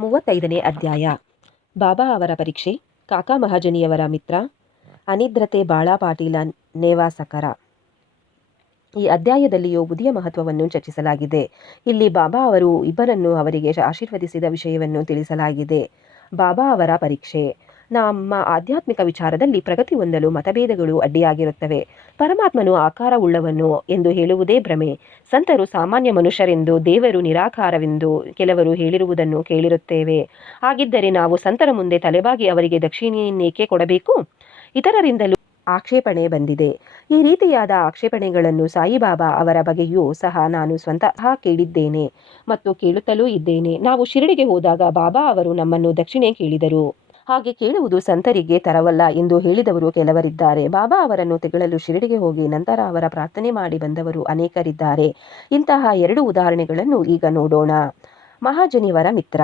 35ನೇ ಅಧ್ಯಾಯ. ಬಾಬಾ ಅವರ ಪರೀಕ್ಷೆ. ಕಾಕಾ ಮಹಾಜನಿಯವರ ಮಿತ್ರ. ಅನಿದ್ರತೆ ಬಾಳಾ ಪಾಟೀಲ ನೇವಾಸಕರ. ಈ ಅಧ್ಯಾಯದಲ್ಲಿಯೂ ಬುದ್ಧಿಯ ಮಹತ್ವವನ್ನು ಚರ್ಚಿಸಲಾಗಿದೆ. ಇಲ್ಲಿ ಬಾಬಾ ಅವರು ಇಬ್ಬರನ್ನು ಅವರಿಗೆ ಆಶೀರ್ವದಿಸಿದ ವಿಷಯವನ್ನು ತಿಳಿಸಲಾಗಿದೆ. ಬಾಬಾ ಅವರ ಪರೀಕ್ಷೆ. ನಮ್ಮ ಆಧ್ಯಾತ್ಮಿಕ ವಿಚಾರದಲ್ಲಿ ಪ್ರಗತಿ ಹೊಂದಲು ಮತಭೇದಗಳು ಅಡ್ಡಿಯಾಗಿರುತ್ತವೆ. ಪರಮಾತ್ಮನು ಆಕಾರವುಳ್ಳವನು ಎಂದು ಹೇಳುವುದೇ ಭ್ರಮೆ. ಸಂತರು ಸಾಮಾನ್ಯ ಮನುಷ್ಯರೆಂದು, ದೇವರು ನಿರಾಕಾರವೆಂದು ಕೆಲವರು ಹೇಳಿರುವುದನ್ನು ಕೇಳಿರುತ್ತೇವೆ. ಹಾಗಿದ್ದರೆ ನಾವು ಸಂತರ ಮುಂದೆ ತಲೆಬಾಗಿ ಅವರಿಗೆ ದಕ್ಷಿಣೆಯನ್ನೇಕೆ ಕೊಡಬೇಕು? ಇತರರಿಂದಲೂ ಆಕ್ಷೇಪಣೆ ಬಂದಿದೆ. ಈ ರೀತಿಯಾದ ಆಕ್ಷೇಪಣೆಗಳನ್ನು ಸಾಯಿಬಾಬಾ ಅವರ ಬಗ್ಗೆಯೂ ಸಹ ನಾನು ಸ್ವತಃ ಕೇಳಿದ್ದೇನೆ ಮತ್ತು ಕೇಳುತ್ತಲೂ ಇದ್ದೇನೆ. ನಾವು ಶಿರಡಿಗೆ ಹೋದಾಗ ಬಾಬಾ ಅವರು ನಮ್ಮನ್ನು ದಕ್ಷಿಣೆ ಕೇಳಿದರು. ಹಾಗೆ ಕೇಳುವುದು ಸಂತರಿಗೆ ತರವಲ್ಲ ಎಂದು ಹೇಳಿದವರು ಕೆಲವರಿದ್ದಾರೆ. ಬಾಬಾ ಅವರನ್ನು ತೆಗಳಲು ಶಿರಡಿಗೆ ಹೋಗಿ ನಂತರ ಅವರ ಪ್ರಾರ್ಥನೆ ಮಾಡಿ ಬಂದವರು ಅನೇಕರಿದ್ದಾರೆ. ಇಂತಹ 2 ಉದಾಹರಣೆಗಳನ್ನು ಈಗ ನೋಡೋಣ. ಮಹಾಜನಿಯವರ ಮಿತ್ರ.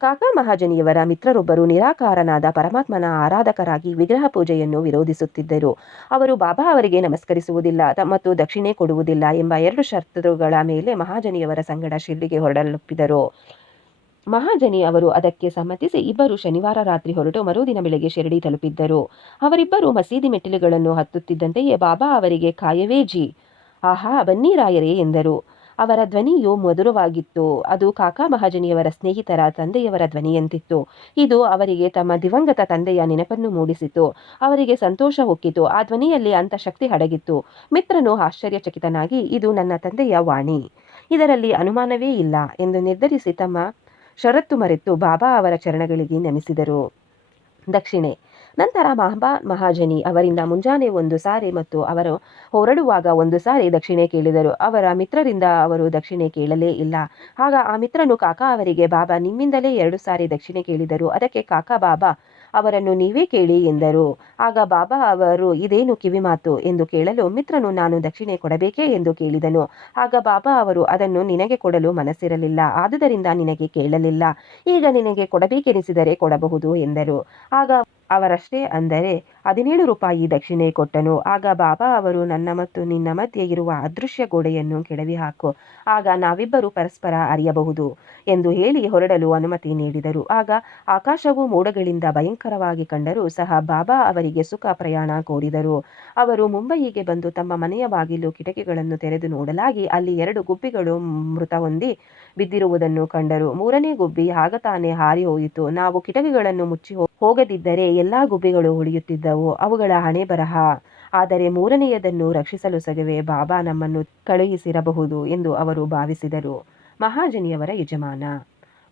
ಕಾಕಾ ಮಹಾಜನಿಯವರ ಮಿತ್ರರೊಬ್ಬರು ನಿರಾಕಾರನಾದ ಪರಮಾತ್ಮನ ಆರಾಧಕರಾಗಿ ವಿಗ್ರಹ ಪೂಜೆಯನ್ನು ವಿರೋಧಿಸುತ್ತಿದ್ದರು. ಅವರು ಬಾಬಾ ಅವರಿಗೆ ನಮಸ್ಕರಿಸುವುದಿಲ್ಲ ಮತ್ತು ದಕ್ಷಿಣೆ ಕೊಡುವುದಿಲ್ಲ ಎಂಬ 2 ಷರತ್ತುಗಳ ಮೇಲೆ ಮಹಾಜನಿಯವರ ಸಂಗಡ ಶಿರಡಿಗೆ ಹೊರಡಲೊಪ್ಪಿದರು. ಮಹಾಜನಿ ಅವರು ಅದಕ್ಕೆ ಸಮ್ಮತಿಸಿ ಇಬ್ಬರು ಶನಿವಾರ ರಾತ್ರಿ ಹೊರಟು ಮರುದಿನ ಬೆಳಗ್ಗೆ ಶಿರಡಿ ತಲುಪಿದ್ದರು. ಅವರಿಬ್ಬರು ಮಸೀದಿ ಮೆಟ್ಟಿಲುಗಳನ್ನು ಹತ್ತುತ್ತಿದ್ದಂತೆಯೇ ಬಾಬಾ ಅವರಿಗೆ ಕಾಯವೇ ಜಿ, ಆಹಾ ಬನ್ನಿ ರಾಯರೇ ಎಂದರು. ಅವರ ಧ್ವನಿಯು ಮಧುರವಾಗಿತ್ತು. ಅದು ಕಾಕಾ ಮಹಾಜನಿಯವರ ಸ್ನೇಹಿತರ ತಂದೆಯವರ ಧ್ವನಿಯಂತಿತ್ತು. ಇದು ಅವರಿಗೆ ತಮ್ಮ ದಿವಂಗತ ತಂದೆಯ ನೆನಪನ್ನು ಮೂಡಿಸಿತು. ಅವರಿಗೆ ಸಂತೋಷ ಹೊಕ್ಕಿತು. ಆ ಧ್ವನಿಯಲ್ಲಿ ಅಂಥ ಶಕ್ತಿ ಅಡಗಿತ್ತು. ಮಿತ್ರನು ಆಶ್ಚರ್ಯಚಕಿತನಾಗಿ, ಇದು ನನ್ನ ತಂದೆಯ ವಾಣಿ, ಇದರಲ್ಲಿ ಅನುಮಾನವೇ ಇಲ್ಲ ಎಂದು ನಿರ್ಧರಿಸಿ ತಮ್ಮ ಷರತ್ತು ಮರೆತು ಬಾಬಾ ಅವರ ಚರಣಗಳಿಗೆ ನಮಿಸಿದರು. ದಕ್ಷಿಣೆ. ನಂತರ ಬಾಬಾ ಮಹಾಜನಿ ಅವರಿಂದ ಮುಂಜಾನೆ 1 ಸಾರಿ ಮತ್ತು ಅವರು ಹೊರಡುವಾಗ 1 ಸಾರಿ ದಕ್ಷಿಣೆ ಕೇಳಿದರು. ಅವರ ಮಿತ್ರರಿಂದ ಅವರು ದಕ್ಷಿಣೆ ಕೇಳಲೇ ಇಲ್ಲ. ಆಗ ಆ ಮಿತ್ರನು ಕಾಕಾ ಅವರಿಗೆ, ಬಾಬಾ ನಿಮ್ಮಿಂದಲೇ 2 ಸಾರಿ ದಕ್ಷಿಣೆ ಕೇಳಿದರು. ಅದಕ್ಕೆ ಕಾಕಾ ಬಾಬಾ ಅವರನ್ನು ನೀವೇ ಕೇಳಿ ಎಂದರು. ಆಗ ಬಾಬಾ ಅವರು, ಇದೇನು ಕಿವಿಮಾತು ಎಂದು ಕೇಳಲು ಮಿತ್ರನು, ನಾನು ದಕ್ಷಿಣೆ ಕೊಡಬೇಕೇ ಎಂದು ಕೇಳಿದನು. ಆಗ ಬಾಬಾ ಅವರು, ಅದನ್ನು ನಿನಗೆ ಕೊಡಲು ಮನಸ್ಸಿರಲಿಲ್ಲ, ಆದುದರಿಂದ ನಿನಗೆ ಕೇಳಲಿಲ್ಲ. ಈಗ ನಿನಗೆ ಕೊಡಬೇಕೆನಿಸಿದರೆ ಕೊಡಬಹುದು ಎಂದರು. ಆಗ ಅವರಷ್ಟೇ ಅಂದರೆ 17 ರೂಪಾಯಿ ದಕ್ಷಿಣೆ ಕೊಟ್ಟನು. ಆಗ ಬಾಬಾ ಅವರು, ನನ್ನ ಮತ್ತು ನಿನ್ನ ಮಧ್ಯೆ ಇರುವ ಅದೃಶ್ಯ ಗೋಡೆಯನ್ನು ಕೆಡವಿ ಹಾಕು, ಆಗ ನಾವಿಬ್ಬರು ಪರಸ್ಪರ ಅರಿಯಬಹುದು ಎಂದು ಹೇಳಿ ಹೊರಡಲು ಅನುಮತಿ ನೀಡಿದರು. ಆಗ ಆಕಾಶವು ಮೋಡಗಳಿಂದ ಭಯಂಕರವಾಗಿ ಕಂಡರೂ ಸಹ ಬಾಬಾ ಅವರಿಗೆ ಸುಖ ಪ್ರಯಾಣ ಕೋರಿದರು. ಅವರು ಮುಂಬಯಿಗೆ ಬಂದು ತಮ್ಮ ಮನೆಯ ಬಾಗಿಲು ಕಿಟಕಿಗಳನ್ನು ತೆರೆದು ನೋಡಲಾಗಿ ಅಲ್ಲಿ 2 ಗುಬ್ಬಿಗಳು ಮೃತ ಹೊಂದಿ ಬಿದ್ದಿರುವುದನ್ನು ಕಂಡರು. 3ನೇ ಗುಬ್ಬಿ ಆಗ ತಾನೇ ಹಾರಿ ಹೋಯಿತು. ನಾವು ಕಿಟಕಿಗಳನ್ನು ಮುಚ್ಚಿ ಹೋಗದಿದ್ದರೆ ಎಲ್ಲಾ ಗುಬ್ಬಿಗಳು ಉಳಿಯುತ್ತಿದ್ದವು. ಅವುಗಳ ಹಣೆ ಬರಹ. ಆದರೆ 3ನೇಯದನ್ನು ರಕ್ಷಿಸಲು ಸಗವೇ ಬಾಬಾ ನಮ್ಮನ್ನು ಕಳುಹಿಸಿರಬಹುದು ಎಂದು ಅವರು ಭಾವಿಸಿದರು. ಮಹಾಜನಿಯವರ ಯಜಮಾನ.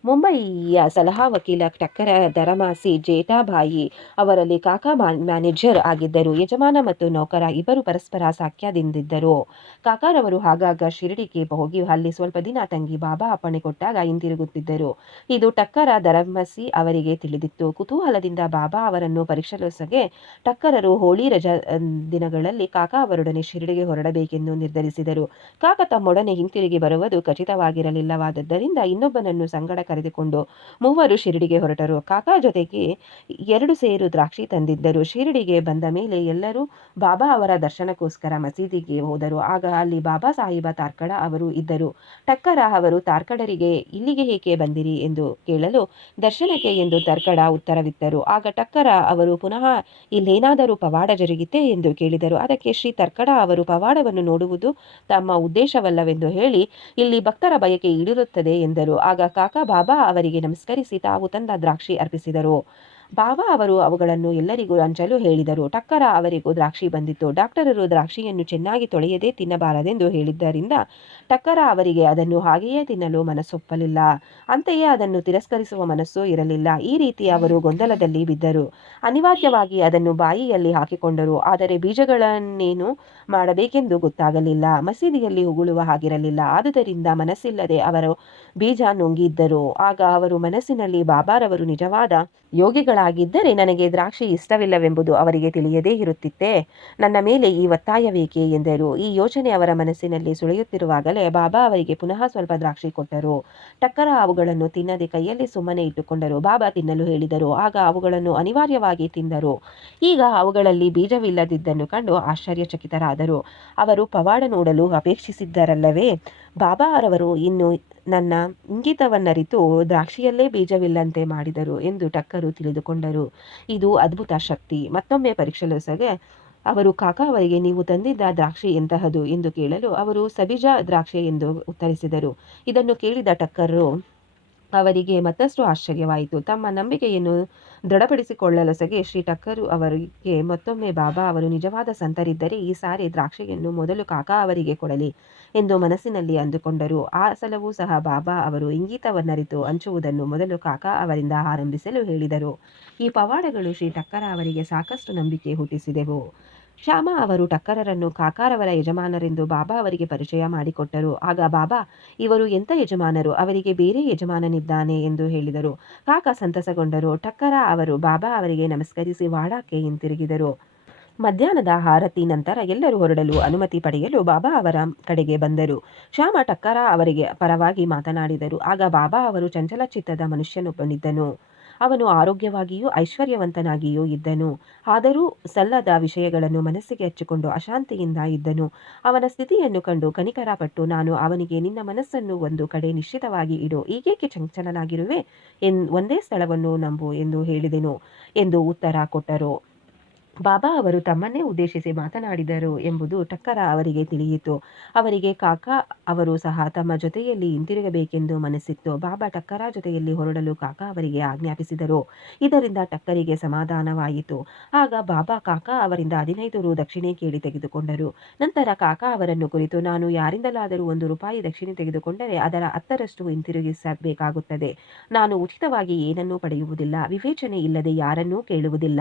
ಮುಂಬಯಿಯ ಸಲಹಾ ವಕೀಲ ಟಕ್ಕರ ಧರಮಾಸಿ ಜೇಠಾಬಾಯಿ ಅವರಲ್ಲಿ ಕಾಕಾ ಮ್ಯಾನೇಜರ್ ಆಗಿದ್ದರು. ಯಜಮಾನ ಮತ್ತು ನೌಕರ ಇಬ್ಬರು ಪರಸ್ಪರ ಸಾಖ್ಯದಿಂದಿದ್ದರು. ಕಾಕಾರವರು ಆಗಾಗ ಶಿರಡಿಗೆ ಹೋಗಿ ಅಲ್ಲಿ ಸ್ವಲ್ಪ ದಿನ ತಂಗಿ ಬಾಬಾ ಅಪ್ಪಣೆ ಕೊಟ್ಟಾಗ ಹಿಂತಿರುಗುತ್ತಿದ್ದರು. ಇದು ಟಕ್ಕರ ಧರಮಸಿ ಅವರಿಗೆ ತಿಳಿದಿತ್ತು. ಕುತೂಹಲದಿಂದ ಬಾಬಾ ಅವರನ್ನು ಪರೀಕ್ಷಿಸಲೊಸಗೆ ಟಕ್ಕರರು ಹೋಳಿ ರಜಾ ದಿನಗಳಲ್ಲಿ ಕಾಕಾ ಅವರೊಡನೆ ಶಿರಡಿಗೆ ಹೊರಡಬೇಕೆಂದು ನಿರ್ಧರಿಸಿದರು. ಕಾಕಾ ತಮ್ಮೊಡನೆ ಹಿಂತಿರುಗಿ ಬರುವುದು ಖಚಿತವಾಗಿರಲಿಲ್ಲವಾದ್ದರಿಂದ ಇನ್ನೊಬ್ಬನನ್ನು ಸಂಗಡ ಕರೆದುಕೊಂಡು ಮೂವರು ಶಿರಡಿಗೆ ಹೊರಟರು. ಕಾಕಾ ಜೊತೆಗೆ 2 ಸೇರು ದ್ರಾಕ್ಷಿ ತಂದಿದ್ದರು. ಶಿರಡಿಗೆ ಬಂದ ಮೇಲೆ ಎಲ್ಲರೂ ಬಾಬಾ ಅವರ ದರ್ಶನಕ್ಕೋಸ್ಕರ ಮಸೀದಿಗೆ ಹೋದರು. ಆಗ ಅಲ್ಲಿ ಬಾಬಾ ಸಾಹೇಬ ತಾರ್ಕಡ ಅವರು ಇದ್ದರು. ಟಕ್ಕರ ಅವರು ತಾರ್ಕಡರಿಗೆ ಇಲ್ಲಿಗೆ ಏಕೆ ಬಂದಿರಿ ಎಂದು ಕೇಳಲು ದರ್ಶನಕ್ಕೆ ಎಂದು ತಾರ್ಕಡ ಉತ್ತರವಿತ್ತರು. ಆಗ ಟಕ್ಕರ ಅವರು ಪುನಃ ಇಲ್ಲೇನಾದರೂ ಪವಾಡ ಜರುಗಿತೇ ಎಂದು ಕೇಳಿದರು. ಅದಕ್ಕೆ ಶ್ರೀ ತಾರ್ಕಡ ಅವರು, ಪವಾಡವನ್ನು ನೋಡುವುದು ತಮ್ಮ ಉದ್ದೇಶವಲ್ಲವೆಂದು ಹೇಳಿ ಇಲ್ಲಿ ಭಕ್ತರ ಬಯಕೆ ಈಡೇರುತ್ತದೆ ಎಂದರು. ಆಗ ಕಾಕಾ ಬಾಬಾ ಅವರಿಗೆ ನಮಸ್ಕರಿಸಿ ತಾವು ತಂದ ದ್ರಾಕ್ಷಿ ಅರ್ಪಿಸಿದರು. ಬಾಬಾ ಅವರು ಅವುಗಳನ್ನು ಎಲ್ಲರಿಗೂ ಹಂಚಲು ಹೇಳಿದರು. ಟಕ್ಕರ ಅವರಿಗೂ ದ್ರಾಕ್ಷಿ ಬಂದಿತ್ತು. ಡಾಕ್ಟರರು ದ್ರಾಕ್ಷಿಯನ್ನು ಚೆನ್ನಾಗಿ ತೊಳೆಯದೇ ತಿನ್ನಬಾರದೆಂದು ಹೇಳಿದ್ದರಿಂದ ಟಕ್ಕರ ಅವರಿಗೆ ಅದನ್ನು ಹಾಗೆಯೇ ತಿನ್ನಲು ಮನಸ್ಸೊಪ್ಪಲಿಲ್ಲ. ಅಂತೆಯೇ ಅದನ್ನು ತಿರಸ್ಕರಿಸುವ ಮನಸ್ಸೂ ಇರಲಿಲ್ಲ. ಈ ರೀತಿ ಅವರು ಗೊಂದಲದಲ್ಲಿ ಬಿದ್ದರು. ಅನಿವಾರ್ಯವಾಗಿ ಅದನ್ನು ಬಾಯಿಯಲ್ಲಿ ಹಾಕಿಕೊಂಡರು. ಆದರೆ ಬೀಜಗಳನ್ನೇನು ಮಾಡಬೇಕೆಂದು ಗೊತ್ತಾಗಲಿಲ್ಲ. ಮಸೀದಿಯಲ್ಲಿ ಉಗುಳುವ ಹಾಗಿರಲಿಲ್ಲ. ಆದುದರಿಂದ ಮನಸ್ಸಿಲ್ಲದೆ ಅವರು ಬೀಜ ನುಂಗಿದ್ದರು. ಆಗ ಅವರು ಮನಸ್ಸಿನಲ್ಲಿ, ಬಾಬಾರವರು ನಿಜವಾದ ಯೋಗಿಗಳಾಗಿದ್ದರೆ ನನಗೆ ದ್ರಾಕ್ಷಿ ಇಷ್ಟವಿಲ್ಲವೆಂಬುದು ಅವರಿಗೆ ತಿಳಿಯದೇ ಇರುತ್ತಿತ್ತೇ? ನನ್ನ ಮೇಲೆ ಈ ಒತ್ತಾಯವೇಕೆ ಎಂದರು. ಈ ಯೋಚನೆ ಅವರ ಮನಸ್ಸಿನಲ್ಲಿ ಸುಳಿಯುತ್ತಿರುವಾಗಲೇ ಬಾಬಾ ಅವರಿಗೆ ಪುನಃ ಸ್ವಲ್ಪ ದ್ರಾಕ್ಷಿ ಕೊಟ್ಟರು. ಟಕ್ಕರ ಅವುಗಳನ್ನು ತಿನ್ನದೆ ಕೈಯಲ್ಲಿ ಸುಮ್ಮನೆ ಇಟ್ಟುಕೊಂಡರು. ಬಾಬಾ ತಿನ್ನಲು ಹೇಳಿದರು. ಆಗ ಅವುಗಳನ್ನು ಅನಿವಾರ್ಯವಾಗಿ ತಿಂದರು. ಈಗ ಅವುಗಳಲ್ಲಿ ಬೀಜವಿಲ್ಲದಿದ್ದನ್ನು ಕಂಡು ಆಶ್ಚರ್ಯಚಕಿತರಾದರು. ಅವರು ಪವಾಡ ನೋಡಲು ಅಪೇಕ್ಷಿಸಿದ್ದರಲ್ಲವೇ? ಬಾಬಾರವರು ಇನ್ನು ನನ್ನ ಇಂಗಿತವನ್ನರಿತು ದ್ರಾಕ್ಷಿಯಲ್ಲೇ ಬೀಜವಿಲ್ಲಂತೆ ಮಾಡಿದರು ಎಂದು ಟಕ್ಕರು ತಿಳಿದುಕೊಂಡರು. ಇದು ಅದ್ಭುತ ಶಕ್ತಿ. ಮತ್ತೊಮ್ಮೆ ಪರೀಕ್ಷಿಸಲು ಅವರು ಕಾಕಾ ಅವರಿಗೆ, ನೀವು ತಂದಿದ್ದ ದ್ರಾಕ್ಷಿ ಎಂತಹದು ಎಂದು ಕೇಳಲು ಅವರು ಸಬೀಜ ದ್ರಾಕ್ಷಿ ಎಂದು ಉತ್ತರಿಸಿದರು. ಇದನ್ನು ಕೇಳಿದ ಟಕ್ಕರು ಅವರಿಗೆ ಮತ್ತಷ್ಟು ಆಶ್ಚರ್ಯವಾಯಿತು. ತಮ್ಮ ನಂಬಿಕೆಯನ್ನು ದೃಢಪಡಿಸಿಕೊಳ್ಳಲೊಸಗೆ ಶ್ರೀ ಟಕ್ಕರು ಅವರಿಗೆ ಮತ್ತೊಮ್ಮೆ, ಬಾಬಾ ಅವರು ನಿಜವಾದ ಸಂತರಿದ್ದರೆ ಈ ಸಾರಿ ದ್ರಾಕ್ಷಿಯನ್ನು ಮೊದಲು ಕಾಕಾ ಅವರಿಗೆ ಕೊಡಲಿ ಎಂದು ಮನಸ್ಸಿನಲ್ಲಿ ಅಂದುಕೊಂಡರು. ಆ ಸಲವೂ ಸಹ ಬಾಬಾ ಅವರು ಇಂಗಿತವನ್ನರಿತು ಹಂಚುವುದನ್ನು ಮೊದಲು ಕಾಕಾ ಅವರಿಂದ ಆರಂಭಿಸಲು ಹೇಳಿದರು. ಈ ಪವಾಡಗಳು ಶ್ರೀ ಟಕ್ಕರ ಅವರಿಗೆ ಸಾಕಷ್ಟು ನಂಬಿಕೆ ಹುಟ್ಟಿಸಿದೆವು. ಶ್ಯಾಮ ಅವರು ಟಕ್ಕರರನ್ನು ಕಾಕಾರವರ ಯಜಮಾನರೆಂದು ಬಾಬಾ ಅವರಿಗೆ ಪರಿಚಯ ಮಾಡಿಕೊಟ್ಟರು. ಆಗ ಬಾಬಾ, ಇವರು ಎಂಥ ಯಜಮಾನರು, ಅವರಿಗೆ ಬೇರೆ ಯಜಮಾನನಿದ್ದಾನೆ ಎಂದು ಹೇಳಿದರು. ಕಾಕಾ ಸಂತಸಗೊಂಡರು. ಟಕ್ಕರ ಅವರು ಬಾಬಾ ಅವರಿಗೆ ನಮಸ್ಕರಿಸಿ ವಾಡಾಕ್ಕೆ ಹಿಂತಿರುಗಿದರು. ಮಧ್ಯಾಹ್ನದ ಆರತಿ ನಂತರ ಎಲ್ಲರೂ ಹೊರಡಲು ಅನುಮತಿ ಪಡೆಯಲು ಬಾಬಾ ಅವರ ಕಡೆಗೆ ಬಂದರು. ಶ್ಯಾಮ ಟಕ್ಕರ ಅವರಿಗೆ ಪರವಾಗಿ ಮಾತನಾಡಿದರು. ಆಗ ಬಾಬಾ ಅವರು, ಚಂಚಲ ಚಿತ್ತದ ಮನುಷ್ಯನೊಬ್ಬನಿದ್ದನು. ಅವನು ಆರೋಗ್ಯವಾಗಿಯೂ ಐಶ್ವರ್ಯವಂತನಾಗಿಯೂ ಇದ್ದನು. ಆದರೂ ಸಲ್ಲದ ವಿಷಯಗಳನ್ನು ಮನಸ್ಸಿಗೆ ಹಚ್ಚಿಕೊಂಡು ಅಶಾಂತಿಯಿಂದ ಇದ್ದನು. ಅವನ ಸ್ಥಿತಿಯನ್ನು ಕಂಡು ಕನಿಕರಪಟ್ಟು, ನಾನು ಅವನಿಗೆ, ನಿನ್ನ ಮನಸ್ಸನ್ನು ಒಂದು ಕಡೆ ನಿಶ್ಚಿತವಾಗಿ ಇಡು, ಈಗೇಕೆ ಚಂಚಲನಾಗಿರುವೆ, ಒಂದೇ ಸ್ಥಳವನ್ನು ನಂಬು ಎಂದು ಹೇಳಿದೆನು ಎಂದು ಉತ್ತರ ಕೊಟ್ಟರು. ಬಾಬಾ ಅವರು ತಮ್ಮನ್ನೇ ಉದ್ದೇಶಿಸಿ ಮಾತನಾಡಿದರು ಎಂಬುದು ಟಕ್ಕರ ಅವರಿಗೆ ತಿಳಿಯಿತು. ಅವರಿಗೆ ಕಾಕಾ ಅವರು ಸಹ ತಮ್ಮ ಜೊತೆಯಲ್ಲಿ ಹಿಂತಿರುಗಬೇಕೆಂದು ಮನಸ್ಸಿತ್ತು. ಬಾಬಾ ಟಕ್ಕರ ಜೊತೆಯಲ್ಲಿ ಹೊರಡಲು ಕಾಕಾ ಅವರಿಗೆ ಆಜ್ಞಾಪಿಸಿದರು. ಇದರಿಂದ ಟಕ್ಕರಿಗೆ ಸಮಾಧಾನವಾಯಿತು. ಆಗ ಬಾಬಾ ಕಾಕಾ ಅವರಿಂದ 15 ರು ದಕ್ಷಿಣೆ ಕೇಳಿ ತೆಗೆದುಕೊಂಡರು. ನಂತರ ಕಾಕಾ ಅವರನ್ನು ಕುರಿತು, ನಾನು ಯಾರಿಂದಲಾದರೂ 1 ರೂಪಾಯಿ ದಕ್ಷಿಣೆ ತೆಗೆದುಕೊಂಡರೆ ಅದರ 10ರಷ್ಟು ಹಿಂತಿರುಗಿಸಬೇಕಾಗುತ್ತದೆ. ನಾನು ಉಚಿತವಾಗಿ ಏನನ್ನೂ ಪಡೆಯುವುದಿಲ್ಲ, ವಿವೇಚನೆ ಇಲ್ಲದೆ ಯಾರನ್ನೂ ಕೇಳುವುದಿಲ್ಲ.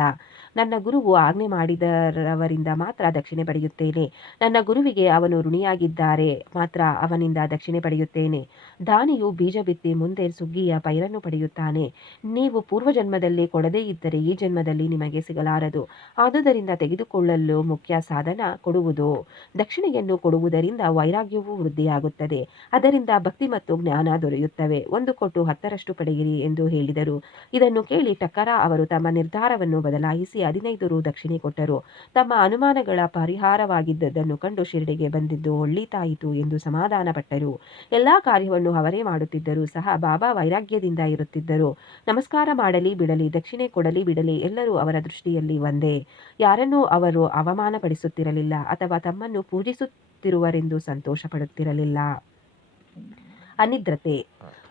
ನನ್ನ ಗುರುವು ಆಜ್ಞೆ ಮಾಡಿದವರಿಂದ ಮಾತ್ರ ದಕ್ಷಿಣೆ ಪಡೆಯುತ್ತೇನೆ. ನನ್ನ ಗುರುವಿಗೆ ಅವನು ಋಣಿಯಾಗಿದ್ದರೆ ಮಾತ್ರ ಅವನಿಂದ ದಕ್ಷಿಣೆ ಪಡೆಯುತ್ತೇನೆ. ದಾನಿಯು ಬೀಜ ಬಿತ್ತಿ ಮುಂದೆ ಸುಗ್ಗಿಯ ಪೈರನ್ನು ಪಡೆಯುತ್ತಾನೆ. ನೀವು ಪೂರ್ವಜನ್ಮದಲ್ಲಿ ಕೊಡದೇ ಇದ್ದರೆ ಈ ಜನ್ಮದಲ್ಲಿ ನಿಮಗೆ ಸಿಗಲಾರದು. ಆದುದರಿಂದ ತೆಗೆದುಕೊಳ್ಳಲು ಮುಖ್ಯ ಸಾಧನ ಕೊಡುವುದು. ದಕ್ಷಿಣೆಯನ್ನು ಕೊಡುವುದರಿಂದ ವೈರಾಗ್ಯವೂ ವೃದ್ಧಿಯಾಗುತ್ತದೆ. ಅದರಿಂದ ಭಕ್ತಿ ಮತ್ತು ಜ್ಞಾನ ದೊರೆಯುತ್ತವೆ. 1 ಕೊಟ್ಟು 10ರಷ್ಟು ಪಡೆಯಿರಿ ಎಂದು ಹೇಳಿದರು. ಇದನ್ನು ಕೇಳಿ ಟಕ್ಕರ ಅವರು ತಮ್ಮ ನಿರ್ಧಾರವನ್ನು ಬದಲಾಯಿಸಿ 15 ರು ದಕ್ಷಿಣೆ ಕೊಟ್ಟರು. ತಮ್ಮ ಅನುಮಾನಗಳ ಪರಿಹಾರವಾಗಿದ್ದದನ್ನು ಕಂಡು ಶಿರಡಿಗೆ ಬಂದಿದ್ದು ಒಳ್ಳೆಯದಾಯಿತು ಎಂದು ಸಮಾಧಾನಪಟ್ಟರು. ಎಲ್ಲಾ ಕಾರ್ಯವನ್ನು ಅವರೇ ಮಾಡುತ್ತಿದ್ದರೂ ಸಹ ಬಾಬಾ ವೈರಾಗ್ಯದಿಂದ ಇರುತ್ತಿದ್ದರು. ನಮಸ್ಕಾರ ಮಾಡಲಿ ಬಿಡಲಿ, ದಕ್ಷಿಣೆ ಕೊಡಲಿ ಬಿಡಲಿ, ಎಲ್ಲರೂ ಅವರ ದೃಷ್ಟಿಯಲ್ಲಿ ಒಂದೇ. ಯಾರನ್ನೂ ಅವರು ಅವಮಾನಪಡಿಸುತ್ತಿರಲಿಲ್ಲ ಅಥವಾ ತಮ್ಮನ್ನು ಪೂಜಿಸುತ್ತಿರುವರೆಂದು ಸಂತೋಷ ಪಡುತ್ತಿರಲಿಲ್ಲ. ಅನಿದ್ರತೆ.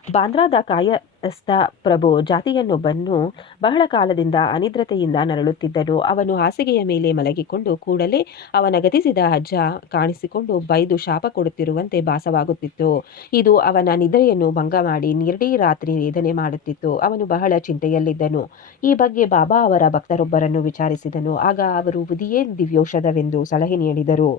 ಬಾಂದ್ರಾದ ಕಾಯಸ್ಥ ಪ್ರಭು ಜಾತಿಯನ್ನೊಬ್ಬನು ಬಹಳ ಕಾಲದಿಂದ ಅನಿದ್ರತೆಯಿಂದ ನರಳುತ್ತಿದ್ದನು. ಅವನು ಹಾಸಿಗೆಯ ಮೇಲೆ ಮಲಗಿಕೊಂಡು ಕೂಡಲೇ ಅವನ ಗತಿಸಿದ ಅಜ್ಜ ಕಾಣಿಸಿಕೊಂಡು ಬೈದು ಶಾಪ ಕೊಡುತ್ತಿರುವಂತೆ ಭಾಸವಾಗುತ್ತಿತ್ತು. ಇದು ಅವನ ನಿದ್ರೆಯನ್ನು ಭಂಗ ಮಾಡಿ ಇಡೀ ರಾತ್ರಿ ವೇದನೆ ಮಾಡುತ್ತಿತ್ತು. ಅವನು ಬಹಳ ಚಿಂತೆಯಲ್ಲಿದ್ದನು. ಈ ಬಗ್ಗೆ ಬಾಬಾ ಅವರ ಭಕ್ತರೊಬ್ಬರನ್ನು ವಿಚಾರಿಸಿದನು. ಆಗ ಅವರು ಉದಿಯೇ ದಿವ್ಯೌಷಧವೆಂದು ಸಲಹೆ ನೀಡಿದರು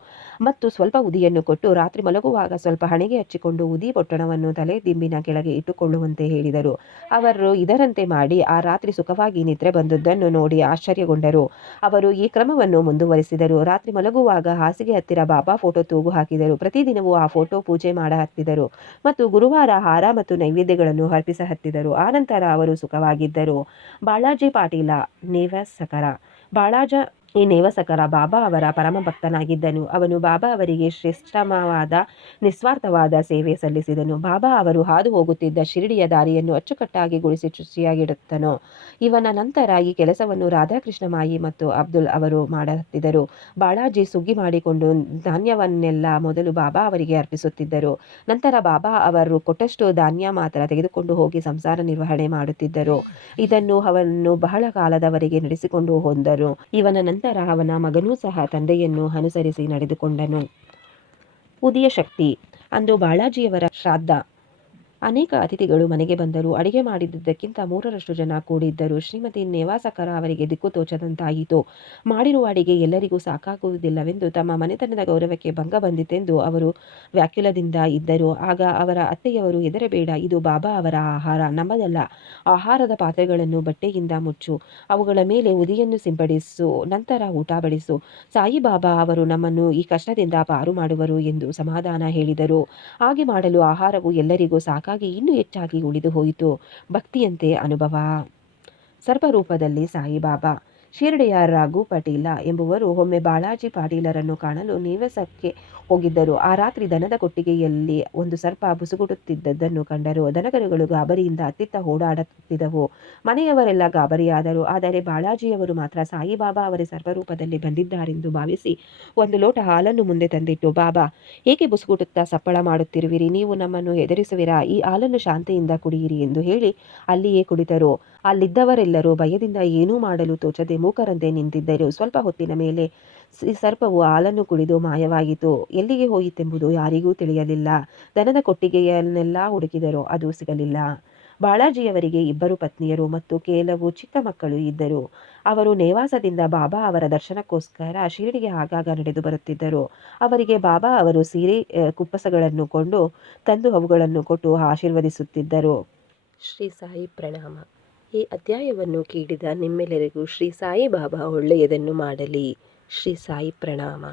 ಮತ್ತು ಸ್ವಲ್ಪ ಉದಿಯನ್ನು ಕೊಟ್ಟು ರಾತ್ರಿ ಮಲಗುವಾಗ ಸ್ವಲ್ಪ ಹಣೆಗೆ ಹಚ್ಚಿಕೊಂಡು ಉದಿ ಪೊಟ್ಟಣವನ್ನು ತಲೆ ದಿಂಬಿನ ಕೆಳಗೆ ಇಟ್ಟುಕೊಳ್ಳುವಂತೆ ಹೇಳಿದರು. ಅವರು ಇದರಂತೆ ಮಾಡಿ ಆ ರಾತ್ರಿ ಸುಖವಾಗಿ ನಿದ್ರೆ ಬಂದುದನ್ನು ನೋಡಿ ಆಶ್ಚರ್ಯಗೊಂಡರು. ಅವರು ಈ ಕ್ರಮವನ್ನು ಮುಂದುವರಿಸಿದರು. ರಾತ್ರಿ ಮಲಗುವಾಗ ಹಾಸಿಗೆ ಹತ್ತಿರ ಬಾಬಾ ಫೋಟೋ ತೂಗು ಹಾಕಿದರು. ಪ್ರತಿದಿನವೂ ಆ ಫೋಟೋ ಪೂಜೆ ಮಾಡಹತ್ತಿದರು ಮತ್ತು ಗುರುವಾರ ಹಾರ ಮತ್ತು ನೈವೇದ್ಯಗಳನ್ನು ಅರ್ಪಿಸಹತ್ತಿದರು. ಆನಂತರ ಅವರು ಸುಖವಾಗಿದ್ದರು. ಬಾಳಾಜಿ ಪಾಟೀಲ ನೇವಸಕರ. ಈ ನೇವಸಕರ ಬಾಬಾ ಅವರ ಪರಮ ಭಕ್ತನಾಗಿದ್ದನು. ಅವನು ಬಾಬಾ ಅವರಿಗೆ ಶ್ರೇಷ್ಠವಾದ ನಿಸ್ವಾರ್ಥವಾದ ಸೇವೆ ಸಲ್ಲಿಸಿದನು. ಬಾಬಾ ಅವರು ಹಾದು ಹೋಗುತ್ತಿದ್ದ ಶಿರಡಿಯ ದಾರಿಯನ್ನು ಅಚ್ಚುಕಟ್ಟಾಗಿ ಗುಡಿಸಿ ಶುಚಿಯಾಗಿಡುತ್ತನು. ಇವನ ನಂತರ ಈ ಕೆಲಸವನ್ನು ರಾಧಾಕೃಷ್ಣ ಮಾಯಿ ಮತ್ತು ಅಬ್ದುಲ್ ಅವರು ಮಾಡಹತ್ತಿದರು. ಬಾಳಾಜಿ ಸುಗ್ಗಿ ಮಾಡಿಕೊಂಡು ಧಾನ್ಯವನ್ನೆಲ್ಲ ಮೊದಲು ಬಾಬಾ ಅವರಿಗೆ ಅರ್ಪಿಸುತ್ತಿದ್ದರು. ನಂತರ ಬಾಬಾ ಅವರು ಕೊಟ್ಟಷ್ಟು ಧಾನ್ಯ ಮಾತ್ರ ತೆಗೆದುಕೊಂಡು ಹೋಗಿ ಸಂಸಾರ ನಿರ್ವಹಣೆ ಮಾಡುತ್ತಿದ್ದರು. ಇದನ್ನು ಅವನು ಬಹಳ ಕಾಲದವರೆಗೆ ನಡೆಸಿಕೊಂಡು ಹೋದನು. ಇವನ ನಂತರ ಅವನ ಮಗನೂ ಸಹ ತಂದೆಯನ್ನು ಅನುಸರಿಸಿ ನಡೆದುಕೊಂಡನು. ಉದಿಯ ಶಕ್ತಿ. ಅಂದು ಬಾಳಾಜಿಯವರ ಶ್ರಾದ್ದ. ಅನೇಕ ಅತಿಥಿಗಳು ಮನೆಗೆ ಬಂದರು. ಅಡಿಗೆ ಮಾಡಿದ್ದುದಕ್ಕಿಂತ 3ರಷ್ಟು ಜನ ಕೂಡಿದ್ದರು. ಶ್ರೀಮತಿ ನೇವಾಸಕರ ಅವರಿಗೆ ದಿಕ್ಕು ತೋಚದಂತಾಯಿತು. ಮಾಡಿರುವ ಅಡಿಗೆ ಎಲ್ಲರಿಗೂ ಸಾಕಾಗುವುದಿಲ್ಲವೆಂದು, ತಮ್ಮ ಮನೆತನದ ಗೌರವಕ್ಕೆ ಭಂಗ ಬಂದಿತೆಂದು ಅವರು ವ್ಯಾಕುಲದಿಂದ ಇದ್ದರು. ಆಗ ಅವರ ಅತ್ತೆಯವರು, ಹೆದರಬೇಡ, ಇದು ಬಾಬಾ ಅವರ ಆಹಾರ, ನಮ್ಮದಲ್ಲ. ಆಹಾರದ ಪಾತ್ರೆಗಳನ್ನು ಬಟ್ಟೆಯಿಂದ ಮುಚ್ಚು, ಅವುಗಳ ಮೇಲೆ ಉದಿಯನ್ನು ಸಿಂಪಡಿಸು, ನಂತರ ಊಟ ಬಡಿಸು. ಸಾಯಿಬಾಬಾ ಅವರು ನಮ್ಮನ್ನು ಈ ಕಷ್ಟದಿಂದ ಪಾರು ಮಾಡುವರು ಎಂದು ಸಮಾಧಾನ ಹೇಳಿದರು. ಹಾಗೆ ಮಾಡಲು ಆಹಾರವು ಎಲ್ಲರಿಗೂ ಸಾಕಾಗಿ ಇನ್ನೂ ಹೆಚ್ಚಾಗಿ ಉಳಿದು ಹೋಯಿತು. ಭಕ್ತಿಯಂತೆ ಅನುಭವ. ಸರ್ಪರೂಪದಲ್ಲಿ ಸಾಯಿಬಾಬಾ. ಶಿರಡಿಯ ರಾಘು ಪಾಟೀಲ ಎಂಬುವರು ಒಮ್ಮೆ ಬಾಳಾಜಿ ಪಾಟೀಲರನ್ನು ಕಾಣಲು ನಿವಾಸಕ್ಕೆ ಹೋಗಿದ್ದರು. ಆ ರಾತ್ರಿ ದನದ ಕೊಟ್ಟಿಗೆಯಲ್ಲಿ ಒಂದು ಸರ್ಪ ಬುಸುಗುಡುತ್ತಿದ್ದದ್ದನ್ನು ಕಂಡರು. ದನಕರುಗಳು ಗಾಬರಿಯಿಂದ ಅತ್ತಿತ್ತ ಓಡಾಡುತ್ತಿದ್ದವು. ಮನೆಯವರೆಲ್ಲ ಗಾಬರಿಯಾದರು. ಆದರೆ ಬಾಳಾಜಿಯವರು ಮಾತ್ರ ಸಾಯಿಬಾಬಾ ಅವರೇ ಸರ್ಪರೂಪದಲ್ಲಿ ಬಂದಿದ್ದಾರೆಂದು ಭಾವಿಸಿ ಒಂದು ಲೋಟ ಹಾಲನ್ನು ಮುಂದೆ ತಂದಿಟ್ಟು, ಬಾಬಾ, ಏಕೆ ಬುಸುಗುಡುತ್ತಾ ಸಪ್ಪಳ ಮಾಡುತ್ತಿರುವಿರಿ? ನೀವು ನಮ್ಮನ್ನು ಹೆದರಿಸುವಿರಾ? ಈ ಹಾಲನ್ನು ಶಾಂತಿಯಿಂದ ಕುಡಿಯಿರಿ ಎಂದು ಹೇಳಿ ಅಲ್ಲಿಯೇ ಕುಡಿತರು. ಅಲ್ಲಿದ್ದವರೆಲ್ಲರೂ ಭಯದಿಂದ ಏನೂ ಮಾಡಲು ತೋಚದೆ ಮೂಕರಂತೆ ನಿಂತಿದ್ದರು. ಸ್ವಲ್ಪ ಹೊತ್ತಿನ ಮೇಲೆ ಸರ್ಪವು ಹಾಲನ್ನು ಕುಡಿದು ಮಾಯವಾಯಿತು. ಎಲ್ಲಿಗೆ ಹೋಯಿತೆಂಬುದು ಯಾರಿಗೂ ತಿಳಿಯಲಿಲ್ಲ. ದನದ ಕೊಟ್ಟಿಗೆಯನ್ನೆಲ್ಲ ಹುಡುಕಿದರು, ಅದು ಸಿಗಲಿಲ್ಲ. ಬಾಳಾಜಿಯವರಿಗೆ 2 ಪತ್ನಿಯರು ಮತ್ತು ಕೆಲವು ಚಿಕ್ಕ ಮಕ್ಕಳು ಇದ್ದರು. ಅವರು ನೇವಾಸದಿಂದ ಬಾಬಾ ಅವರ ದರ್ಶನಕ್ಕೋಸ್ಕರ ಶಿರಡಿಗೆ ಆಗಾಗ ನಡೆದು ಬರುತ್ತಿದ್ದರು. ಅವರಿಗೆ ಬಾಬಾ ಅವರು ಸೀರೆ ಕುಪ್ಪಸಗಳನ್ನು ಕೊಂಡು ತಂದು ಅವುಗಳನ್ನು ಕೊಟ್ಟು ಆಶೀರ್ವದಿಸುತ್ತಿದ್ದರು. ಶ್ರೀ ಸಾಯಿ ಪ್ರಣಾಮ. ಈ ಅಧ್ಯಾಯವನ್ನು ಕೇಳಿದ ನಿಮ್ಮೆಲ್ಲರಿಗೂ ಶ್ರೀ ಸಾಯಿ ಬಾಬಾ ಒಳ್ಳೆಯದನ್ನು ಮಾಡಲಿ. ಶ್ರೀ ಸಾಯಿ ಪ್ರಣಾಮ.